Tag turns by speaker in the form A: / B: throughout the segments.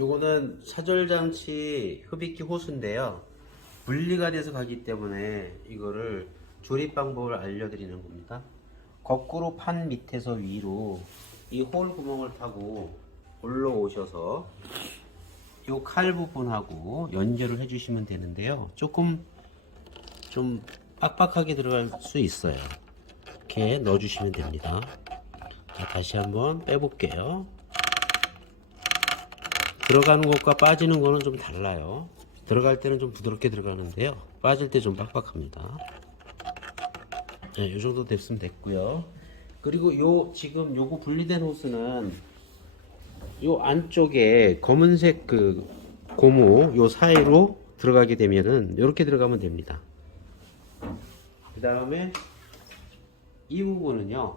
A: 요거는 차절장치 흡입기 호스인데요. 분리가 돼서 가기 때문에 이거를 조립 방법을 알려드리는 겁니다. 거꾸로 판 밑에서 위로 이 홀 구멍을 타고 올라오셔서 요 칼 부분하고 연결을 해주시면 되는데요. 조금 좀 빡빡하게 들어갈 수 있어요. 이렇게 넣어주시면 됩니다. 자, 다시 한번 빼볼게요. 들어가는 것과 빠지는 거는 좀 달라요. 들어갈 때는 좀 부드럽게 들어가는데요. 빠질 때 좀 빡빡합니다. 네, 이 정도 됐으면 됐고요. 그리고 요 지금 요거 분리된 호스는 요 안쪽에 검은색 그 고무 요 사이로 들어가게 되면은 이렇게 들어가면 됩니다. 그 다음에 이 부분은요.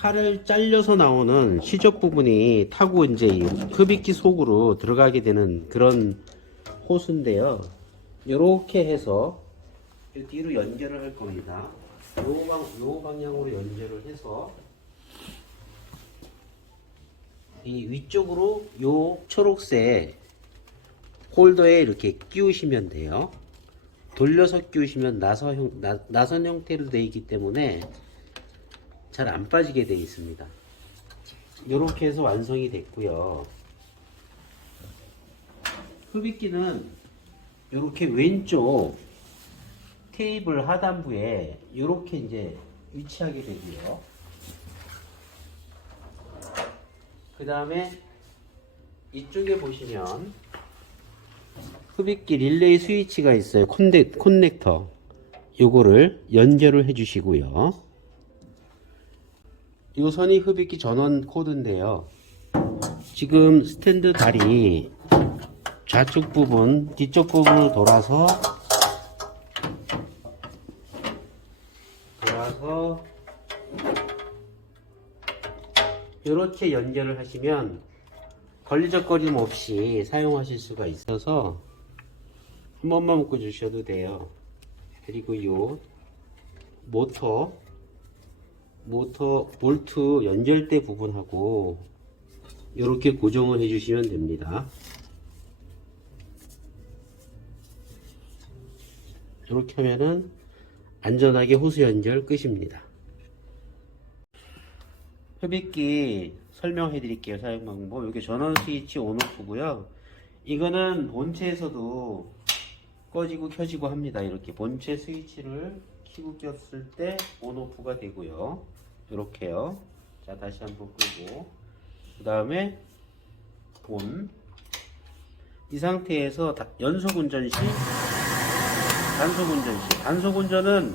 A: 칼을 잘려서 나오는 시접 부분이 타고 이제 이 흡입기 속으로 들어가게 되는 그런 호스인데요. 이렇게 해서 이 뒤로 연결을 할 겁니다. 요, 방, 요 방향으로 연결을 해서 이 위쪽으로 요 초록색 홀더에 이렇게 끼우시면 돼요. 돌려서 끼우시면 나선, 형, 나, 나선 형태로 되어 있기 때문에 잘 안 빠지게 되어 있습니다. 이렇게 해서 완성이 됐고요. 흡입기는 이렇게 왼쪽 테이블 하단부에 이렇게 이제 위치하게 되고요. 그 다음에 이쪽에 보시면 흡입기 릴레이 스위치가 있어요. 콘넥, 콘넥터. 요거를 연결을 해 주시고요. 요 선이 흡입기 전원 코드인데요. 지금 스탠드 다리 좌측 부분, 뒤쪽 부분으로 돌아서 돌아서 이렇게 연결을 하시면 걸리적거림 없이 사용하실 수가 있어서 한 번만 묶어 주셔도 돼요. 그리고 요 모터 모터 볼트 연결대 부분하고 이렇게 고정을 해주시면 됩니다. 이렇게 하면은 안전하게 호스 연결 끝입니다. 흡입기 설명해 드릴게요. 사용 방법. 이게 전원 스위치 온오프고요. 이거는 본체에서도 꺼지고 켜지고 합니다. 이렇게 본체 스위치를 키고 꼈을 때 온오프가 되고요. 이렇게요. 자, 다시 한번 끄고 그 다음에 본. 이 상태에서 다- 연속 운전 시 단속 운전 시 단속 운전은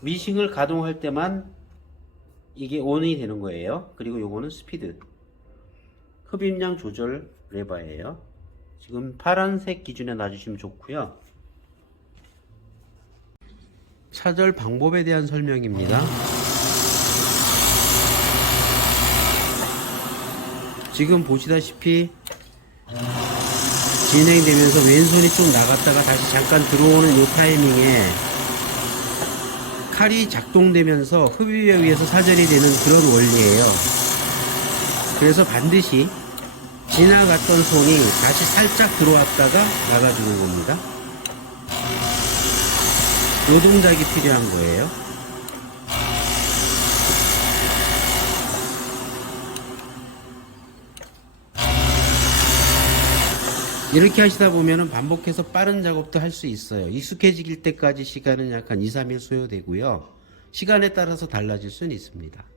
A: 미싱을 가동할 때만 이게 온이 되는 거예요. 그리고 요거는 스피드. 흡입량 조절 레버예요. 지금 파란색 기준에 놔주시면 좋고요. 차절 방법에 대한 설명입니다. 지금 보시다시피 진행되면서 왼손이 좀 나갔다가 다시 잠깐 들어오는 이 타이밍에 칼이 작동되면서 흡입에 의해서 사절이 되는 그런 원리예요. 그래서 반드시 지나갔던 손이 다시 살짝 들어왔다가 나가주는 겁니다. 요 동작이 필요한 거예요. 이렇게 하시다 보면은 반복해서 빠른 작업도 할 수 있어요. 익숙해질 때까지 시간은 약한 2, 3일 소요되고요. 시간에 따라서 달라질 수는 있습니다.